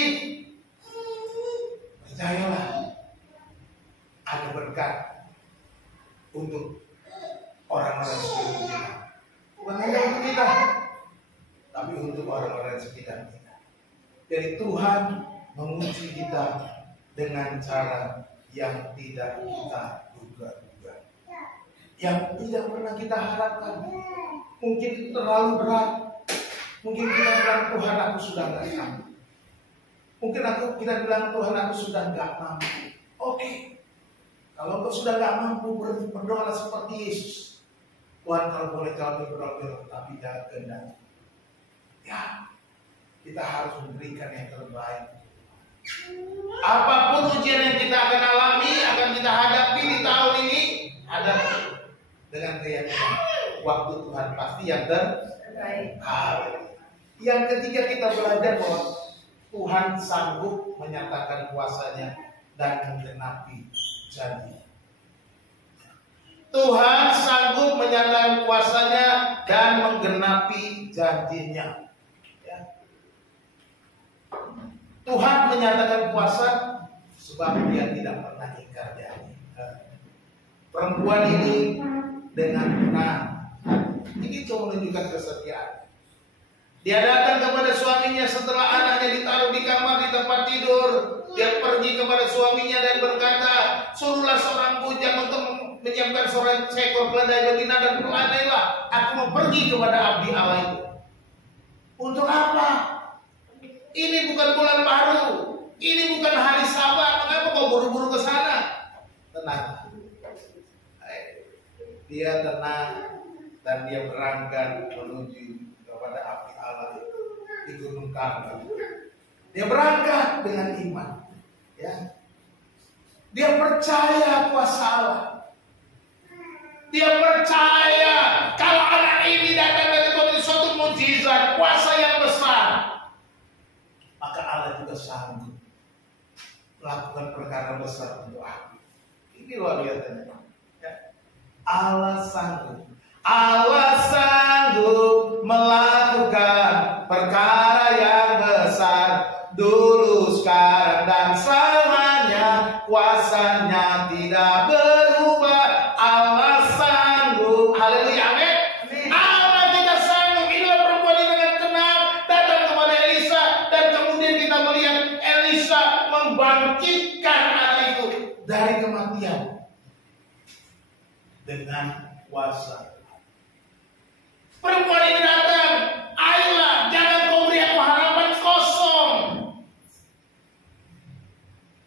percayalah ada berkat untuk orang-orang sekitar kita. Bukan hanya untuk kita, tapi untuk orang-orang sekitar kita. Jadi Tuhan menguji kita dengan cara yang tidak kita duga-duga, yang tidak pernah kita harapkan. Mungkin itu terlalu berat. Mungkin kita bilang, "Tuhan, aku sudah nggak mampu." Mungkin kita bilang, "Tuhan, aku sudah nggak mampu." Oke, kalau engkau sudah nggak mampu, berdoalah seperti Yesus. "Tuhan, kalau boleh kami berdoa, tapi jangan kehendak." Ya, kita harus memberikan yang terbaik. Apapun ujian yang kita akan alami, akan kita hadapi di tahun ini, hadapi dengan keyakinan waktu Tuhan pasti yang terbaik. Yang ketiga, kita belajar bahwa Tuhan sanggup menyatakan kuasa-Nya dan menggenapi janji. Tuhan sanggup menyatakan kuasa-Nya dan menggenapi janjinya. Tuhan menyatakan kuasa sebab Dia tidak pernah ingkar janji. Perempuan ini dengan benar, ini itu menunjukkan kesetiaan. Dia datang kepada suaminya setelah anaknya ditaruh di kamar di tempat tidur. Dia pergi kepada suaminya dan berkata, "Suruhlah seorang bujang untuk menyiapkan seekor keledai betina dan peladailah. Aku mau pergi kepada abdi Allah itu." Untuk apa? Ini bukan bulan baru. Ini bukan hari Sabat. Mengapa kau buru-buru ke sana? Tenang. Dia tenang dan dia berangkat menuju kepada abdi Allah di Gunung Karmel. Dia berangkat dengan iman. Ya. Dia percaya kuasa Allah. Dia percaya kalau anak ini datang dari Tuhan, suatu mukjizat, kuasa yang besar, maka Allah juga sanggup melakukan perkara besar untuk aku. Ini luar biasa. Ya. Allah sanggup. Allah sanggup melakukan perkara yang besar, dulu, sekarang, dan selamanya. Kuasa-Nya tidak berubah. Allah sanggup. Haleluya, amin. Allah kita sanggup. Inilah perempuan ini dengan tenang datang kepada Elisa, dan kemudian kita melihat Elisa membangkitkan anak itu dari kematian dengan kuasa. Perempuan ini datang, ayolah, jangan kau beri aku harapan kosong.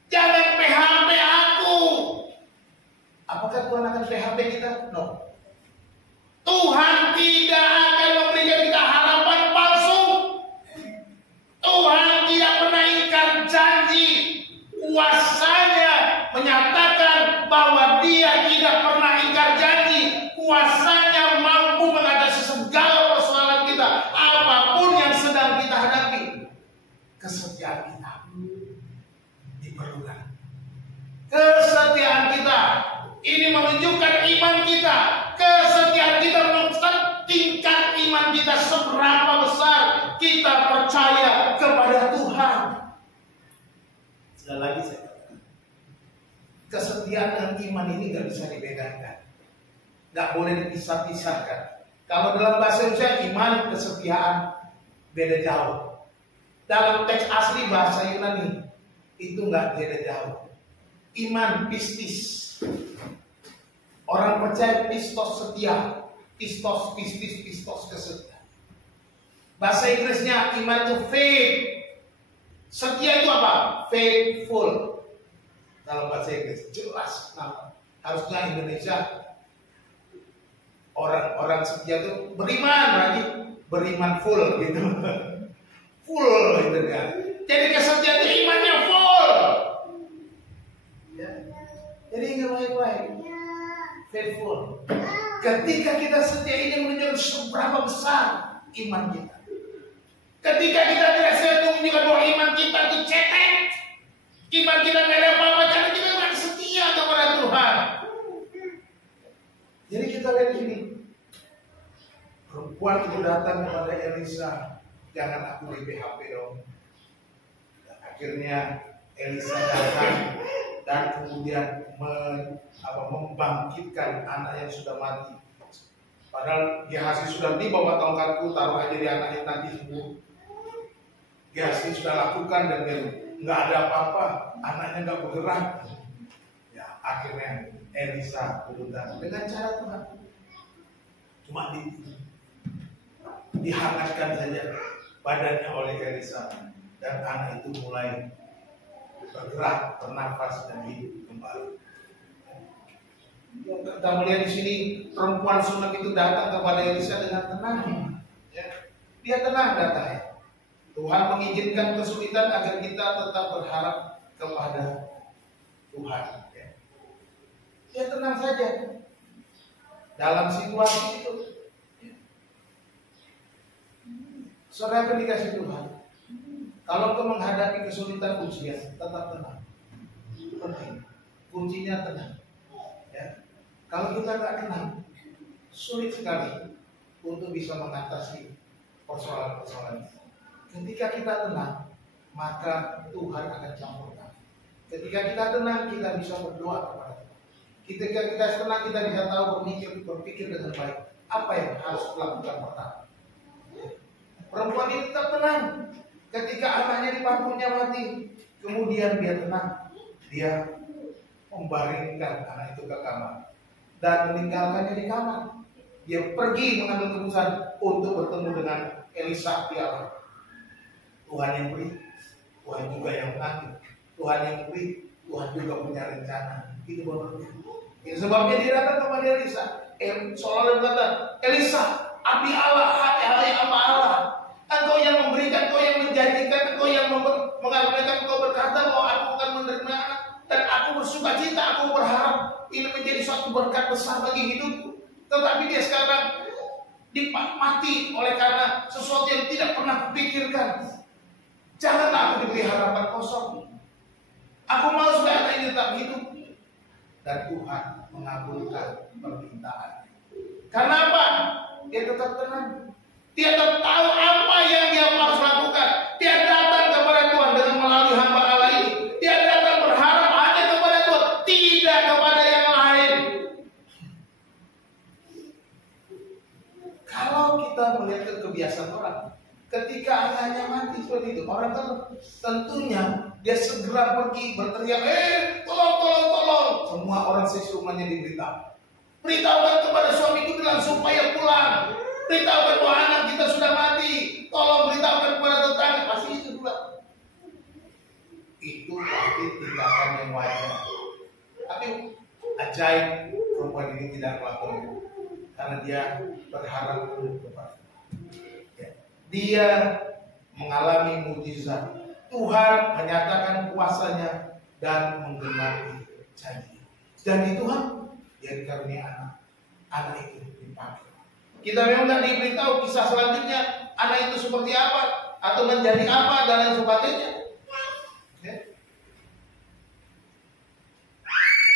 Jangan PHP aku. Apakah Tuhan akan PHP kita? No. Tuhan tidak akan memberikan kita harapan palsu. Tuhan tidak pernah ingkar janji. Kuasanya menyatakan bahwa Dia tidak pernah ingkar janji. Kuasanya mampu mengatasi segala persoalan kita, apapun yang sedang kita hadapi. Kesetiaan kita diperlukan. Kesetiaan kita ini menunjukkan iman kita. Kesetiaan kita menunjukkan tingkat iman kita seberapa besar kita percaya kepada Tuhan. Sekali lagi saya katakan, kesetiaan dan iman ini gak bisa dibedakan, gak boleh dipisah-pisahkan. Kalau dalam bahasa Indonesia iman kesetiaan beda jauh. Dalam teks asli bahasa Yunani itu gak beda jauh. Iman pistis. Orang percaya pistos setia. Pistos, pistis, pistos kesetia. Bahasa Inggrisnya iman itu faith. Setia itu apa? Faithful. Dalam bahasa Inggris jelas. Nah, harusnya Indonesia orang setia itu beriman, berarti beriman full gitu. Full gitu kan. Jadi kesetiaan itu imannya full. Ya. Jadi ingat baik-baik. Faithful. Ketika kita setia ini menunjukkan seberapa besar iman kita. Ketika kita tidak setia itu menunjukkan bahwa iman kita itu cetek. Iman kita tidak ada apa-apa karena kita tidak setia kepada Tuhan. Jadi kita lihat ini. Perempuan itu datang kepada Elisa. Jangan aku di PHP dong. Dan akhirnya Elisa datang dan kemudian membangkitkan anak yang sudah mati. Padahal Gehazi sudah dibawa tongkatku, taruh aja di anaknya nanti sembuh. Gehazi sudah lakukan dan nggak ada apa-apa, anaknya nggak bergerak. Ya akhirnya Elisa berundang dengan cara Tuhan. Cuma dihangatkan saja badannya oleh Elisa dan anak itu mulai bergerak, bernafas dan hidup kembali. Kita melihat di sini perempuan Sunem itu datang kepada Elisa dengan tenang. Ya. Dia tenang datangnya. Tuhan mengizinkan kesulitan agar kita tetap berharap kepada Tuhan. Ya. Dia tenang saja dalam situasi itu. Ya. Saudara dikasih Tuhan. Kalau kau menghadapi kesulitan ujian, tetap tenang. Penting. Kuncinya tenang. Ya. Kalau kita nggak tenang, sulit sekali untuk bisa mengatasi persoalan-persoalan. Ketika kita tenang, maka Tuhan akan campur tangan. Ketika kita tenang, kita bisa berdoa kepada Tuhan. Ketika kita tenang, kita bisa tahu berpikir dengan baik. Apa yang harus dilakukan pertama? Perempuan ini tetap tenang. Ketika anaknya di panggungnya mati, kemudian dia tenang. Dia membaringkan anak itu ke kamar dan meninggalkannya di kamar. Dia pergi mengambil keputusan untuk bertemu dengan Elisa di alam. Tuhan yang beri, Tuhan juga yang mengambil. Tuhan yang beri, Tuhan juga punya rencana. Itu benar. Itu sebabnya dia datang kepada Elisa. Seolah-olah berkata, Elisa, abdi Allah, hai hamba Allah. Engkau yang memberikan, engkau yang menjanjikan, engkau yang mengatakan, engkau berkata bahwa aku akan menerima anak. Dan aku bersuka cita, aku berharap ini menjadi suatu berkat besar bagi hidupku. Tetapi dia sekarang mati oleh karena sesuatu yang tidak pernah kupikirkan. Janganlah aku diberi harapan kosong. Aku mau supaya anak ini tetap hidup. Dan Tuhan mengabulkan permintaan. Karena apa? Dia tetap tenang. Dia tetap tahu apa yang dia harus lakukan. Dia datang kepada Tuhan dengan melalui hamba Allah ini. Dia datang berharap hanya kepada Tuhan, tidak kepada yang lain. Kalau kita melihat kebiasaan orang, ketika anaknya mati seperti itu, orang kan tentunya dia segera pergi berteriak, tolong. Semua orang seisi rumahnya diberitahu. Beritahukan kepada suamiku bilang supaya pulang. Beritahukan bahwa anak kita sudah mati. Tolong beritahukan kepada tetangga. Pasti itu dulu. Itu pasti tindakan yang wajar. Tapi ajaib, perempuan ini tidak melakukan itu. Karena dia berharap kepada dia mengalami mukjizat. Tuhan menyatakan kuasanya dan menggenapi janji. Janji Tuhan yang dikaruniai anak itu dipakai. Kita memang tidak diberitahu kisah selanjutnya anak itu seperti apa atau menjadi apa dan lain sebagainya. Ya.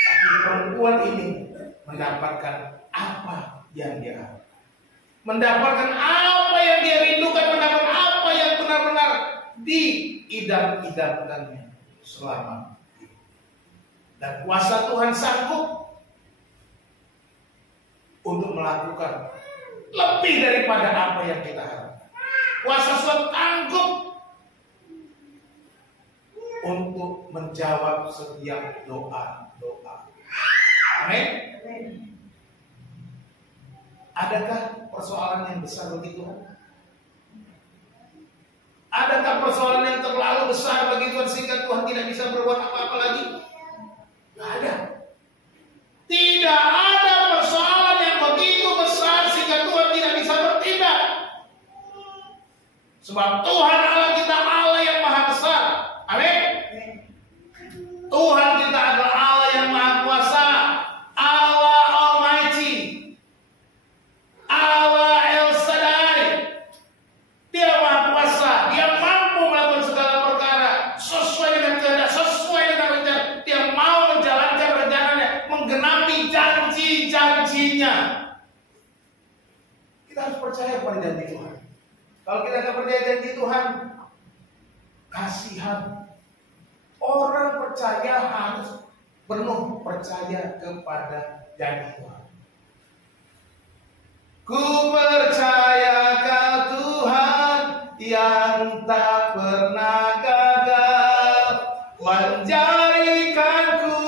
Tapi perempuan ini mendapatkan apa yang dia harapkan. Mendapatkan apa yang dia rindukan, mendapatkan apa yang benar-benar diidam-idamkannya selama ini. Dan kuasa Tuhan sanggup untuk melakukan lebih daripada apa yang kita harapkan. Kuasa Tuhan sanggup untuk menjawab setiap doa-doa. Amin. Adakah persoalan yang besar bagi Tuhan? Adakah persoalan yang terlalu besar bagi Tuhan sehingga Tuhan tidak bisa berbuat apa-apa lagi? Tidak ada. Tidak ada persoalan yang begitu besar sehingga Tuhan tidak bisa bertindak. Sebab Tuhan Allah kita Allah yang maha besar. Amin. Tuhan kita adalah Allah yang maha kuasa, Allah Almighty, Allah El Shaddai. Dia maha kuasa, dia mampu melakukan segala perkara sesuai dengan kehendak, sesuai dengan rencana. Dia mau menjalankan rencananya, menggenapi janji-janjinya. Kita harus percaya pada janji Tuhan. Kalau kita tidak percaya janji Tuhan, kasihan. Orang percaya harus penuh percaya kepada janji Tuhan. Ku percaya Kau Tuhan yang tak pernah gagal, menjadikanku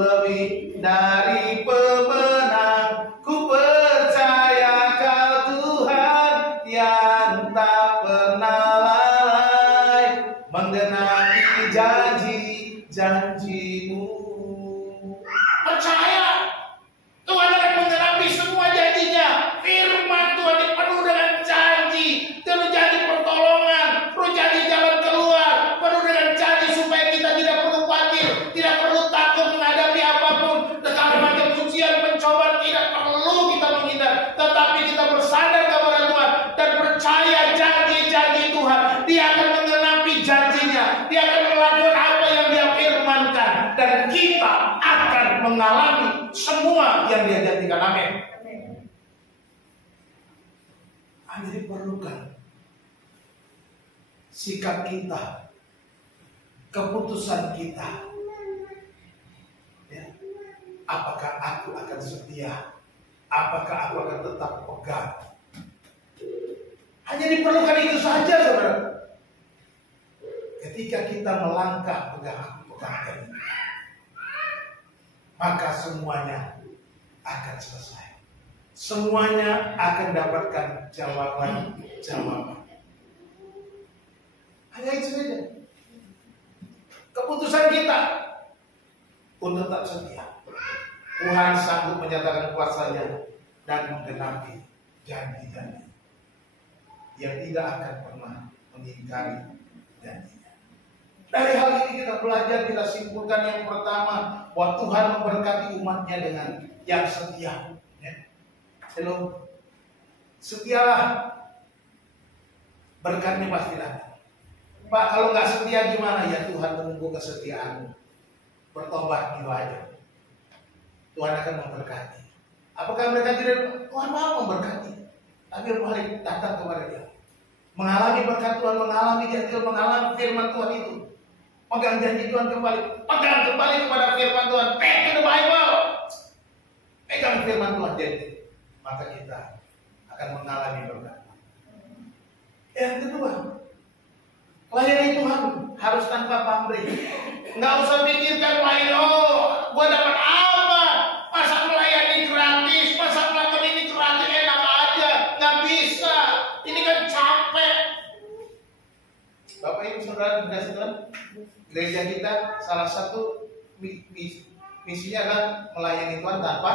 lebih dari pemenang. Ku percaya Kau Tuhan yang tak pernah lalai, menggenapi janji-janjimu. Percaya Tuhan akan menggenapi semua janjinya. Firman Tuhan penuh dengan janji, penuh janji pertolongan, penuh janji jalan keluar, penuh dengan janji supaya kita tidak perlu khawatir, tidak perlu takut menghadapi apapun. Segala macam ujian, pencobaan tidak perlu kita menghindar, tetapi kita bersandar kepada Tuhan dan percaya janji-janji Tuhan. Dia akan menggenapi janjinya, dia akan melakukan apa yang dia firmankan, dan kita akan mengalami semua yang dia janjikan. Amin. Hanya diperlukan sikap kita, keputusan kita. Ya. Apakah aku akan setia? Apakah aku akan tetap pegang? Hanya diperlukan itu saja, saudara. Ketika kita melangkah pegang ini, maka semuanya akan selesai. Semuanya akan dapatkan jawaban-jawaban. Hanya itu saja. Keputusan kita untuk tetap setia. Tuhan sanggup menyatakan kuasanya dan menggenapi janji-janji. Yang tidak akan pernah mengingkari janjinya. Dari hal ini kita belajar, kita simpulkan yang pertama, bahwa Tuhan memberkati umatnya dengan yang setia. Hello. Setialah, berkatnya pasti datang. Pak, kalau nggak setia gimana? Ya Tuhan menunggu kesetiaanmu. Bertobat gitu aja. Tuhan akan memberkati. Apakah berkati dari Tuhan? Mau memberkati, tapi balik datang kepada Dia. Mengalami berkat Tuhan, mengalami janji Tuhan, mengalami firman Tuhan itu. Pegang janji Tuhan kembali, pegang kembali kepada firman Tuhan. Back to the Bible. Pegang firman Tuhan janji. Maka kita akan mengalami berkat. Yang kedua, layani Tuhan harus tanpa pamrih. Nggak usah pikirkan lain, oh, gua dapat apa? Masa melayani gratis, masa melakukan ini gratis enak aja. Nggak bisa. Gereja kita salah satu misinya adalah melayani Tuhan tanpa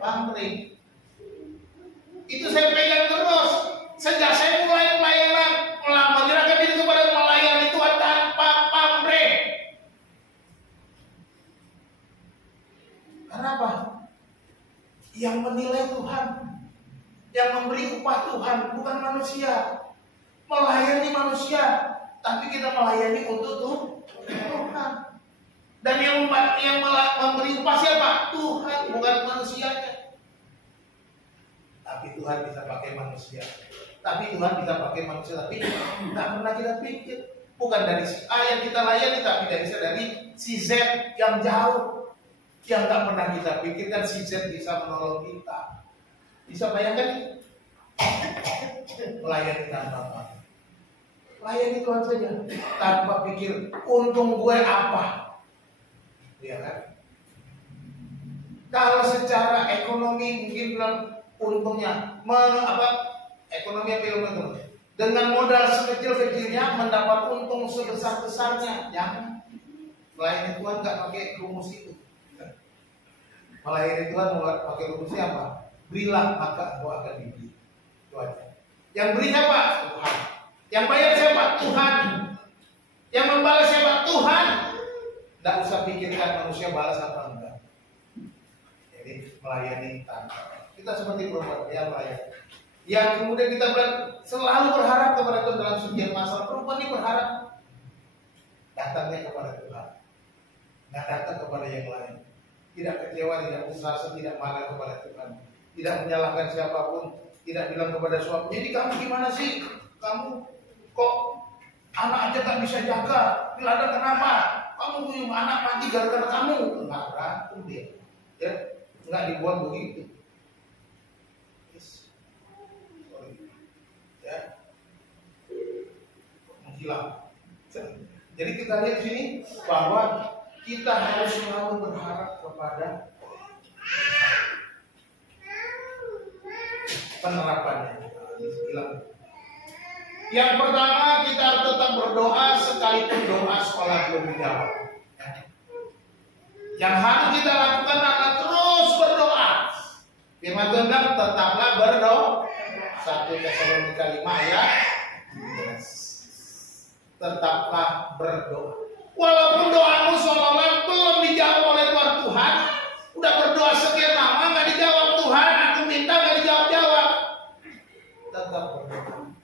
pamrih. Itu saya pegang terus sejak saya mulai menyerahkan diri kepada melayani Tuhan tanpa pamrih. Kenapa? Yang menilai Tuhan, yang memberi upah Tuhan, bukan manusia. Melayani manusia, tapi kita melayani untuk Tuhan. Dan yang memberi upah siapa? Tuhan, bukan manusianya. Tapi Tuhan bisa pakai manusia. Tapi nggak pernah kita pikir. Bukan dari si A yang kita layani, tapi dari si Z yang jauh, yang nggak pernah kita pikirkan si Z bisa menolong kita. Bisa bayangkan melayani tanpa apa? Layani Tuhan saja tanpa pikir untung gue apa, ya kan? Kalau secara ekonomi mungkin bilang untungnya ekonomi apa ilmu dengan modal sekecil-kecilnya mendapat untung sebesar-besarnya. Jangan. Melayani Tuhan nggak pakai rumus itu. Melayani Tuhan pakai rumusnya apa? Berilah maka engkau akan diberi. Itu aja. Yang beri siapa? Tuhan. Yang bayar siapa? Tuhan. Yang membalas siapa? Tuhan. Tidak usah pikirkan manusia balas apa enggak. Jadi melayani tanpa. Kita seperti perempuan yang melayani. Yang kemudian kita selalu berharap kepada Tuhan dalam setiap masalah. Perempuan ini berharap datangnya kepada Tuhan, nggak datang kepada yang lain. Tidak kecewa, tidak putus asa, tidak marah kepada Tuhan, tidak menyalahkan siapapun, tidak bilang kepada suami, jadi kamu gimana sih? Kamu kok anak aja gak bisa jaga? Bila ada kenapa? Kamu punya anak mati gara-gara kamu? Enggak berantem dia, ya nggak dibuat begitu. Ya, menghilang. Jadi kita lihat sini bahwa kita harus selalu berharap kepada penerapannya. Yang pertama kita harus tetap berdoa sekalipun doa sekolah belum dijawab. Yang harus kita lakukan adalah terus berdoa. Firman Tuhan bilang tetaplah berdoa. 1 Tesalonika 5 ayat 13. Tetaplah berdoa. Walaupun doamu seolah-olah belum dijawab oleh Tuhan, udah berdoa sekian lama nggak dijawab Tuhan, aku minta nggak dijawab. Tetap berdoa.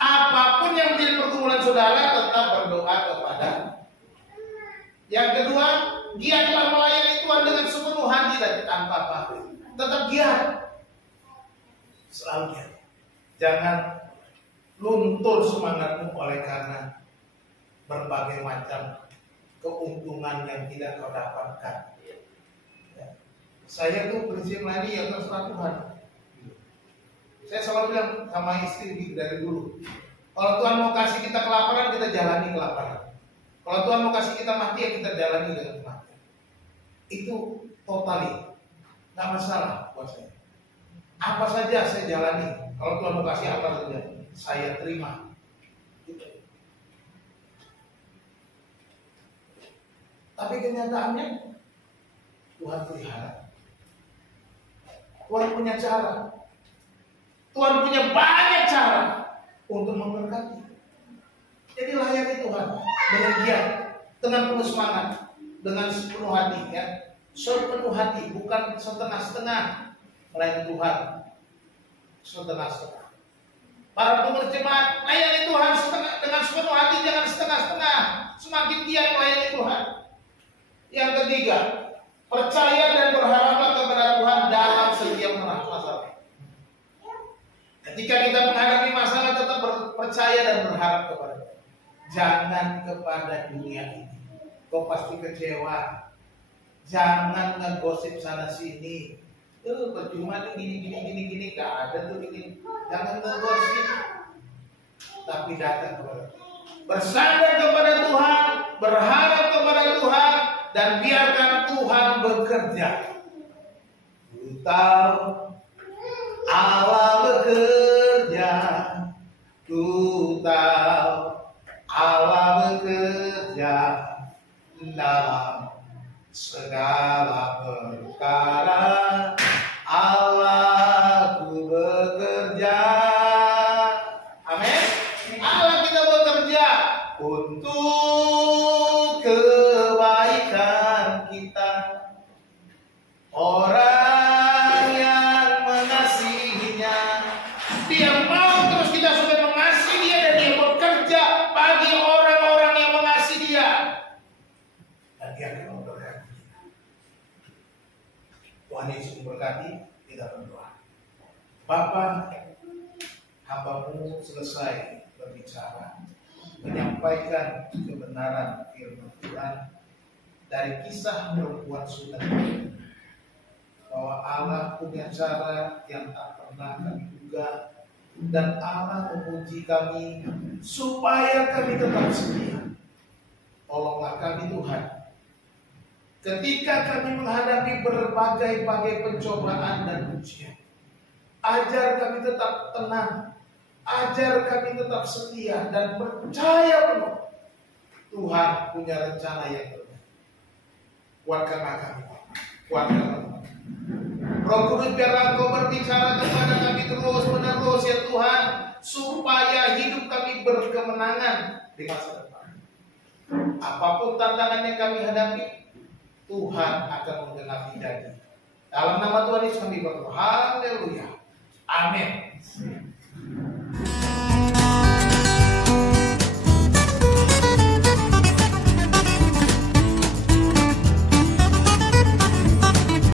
Apapun yang menjadi pergumulan saudara, tetap berdoa kepada. Yang kedua, giatlah melayani Tuhan dengan sepenuh hati dan tanpa pamrih. Tetap giat. Selalu giat. Jangan luntur semangatmu oleh karena berbagai macam keuntungan yang tidak kau dapatkan. Ya. Saya tuh prinsip melayani yang terserah Tuhan. Saya selalu bilang sama istri dari dulu, kalau Tuhan mau kasih kita kelaparan, kita jalani kelaparan. Kalau Tuhan mau kasih kita mati, ya kita jalani dengan mati. Itu totali, nggak masalah buat saya. Apa saja saya jalani. Kalau Tuhan mau kasih apa saja, saya terima. Tapi kenyataannya Tuhan pelihara. Tuhan punya cara. Tuhan punya banyak cara untuk memberkati. Jadi layani Tuhan dengan giat, dengan penuh semangat, dengan sepenuh hati, ya. Sepenuh hati, bukan setengah-setengah. Melayani Tuhan setengah-setengah. Para pengurus jemaat, layani Tuhan dengan sepenuh hati, jangan setengah-setengah. Semakin giat melayani Tuhan. Yang ketiga, percaya dan berharaplah kepada Tuhan dalam setiap masalah. Ketika kita menghadapi masalah, tetap percaya dan berharap kepada Tuhan. Jangan kepada dunia ini. Kau pasti kecewa. Jangan ngegosip sana sini. Percuma tuh gini, gak ada tuh gini. Jangan ngegosip. Tapi datang kepada Tuhan. Bersandar kepada Tuhan, berharap kepada Tuhan, dan biarkan Tuhan bekerja. Ku tahu Allah bekerja. Ku tahu Allah bekerja. bekerja dalam segala perkara. Allah ku bekerja. Amin. Allah kita bekerja untuk kebaikan kita. Orang yang mengasihinya, dia mau terus kita sampai mengasihi dia, dan dia bekerja bagi orang-orang yang mengasihi dia, dan dia akan memberkati kita. Tuhan Yesus memberkati. Kita berdoa. Bapa, hamba-Mu selesai berbicara, menyampaikan kebenaran firman Tuhan dari kisah perempuan Sunan, bahwa Allah punya cara yang tak pernah kami duga, dan Allah memuji kami supaya kami tetap setia. Tolonglah kami Tuhan, ketika kami menghadapi berbagai-bagai pencobaan dan ujian, ajar kami tetap tenang, ajar kami tetap setia dan percaya penuh Tuhan punya rencana yang terbaik. Kuatkanlah kami, kuatkanlah kami. Roh Kudus, biarlah Engkau berbicara kepada kami terus menerus ya Tuhan, supaya hidup kami berkemenangan di masa depan. Apapun tantangan yang kami hadapi, Tuhan akan menggenapi janji. Dalam nama Tuhan Yesus kami berdoa. Haleluya. Amin.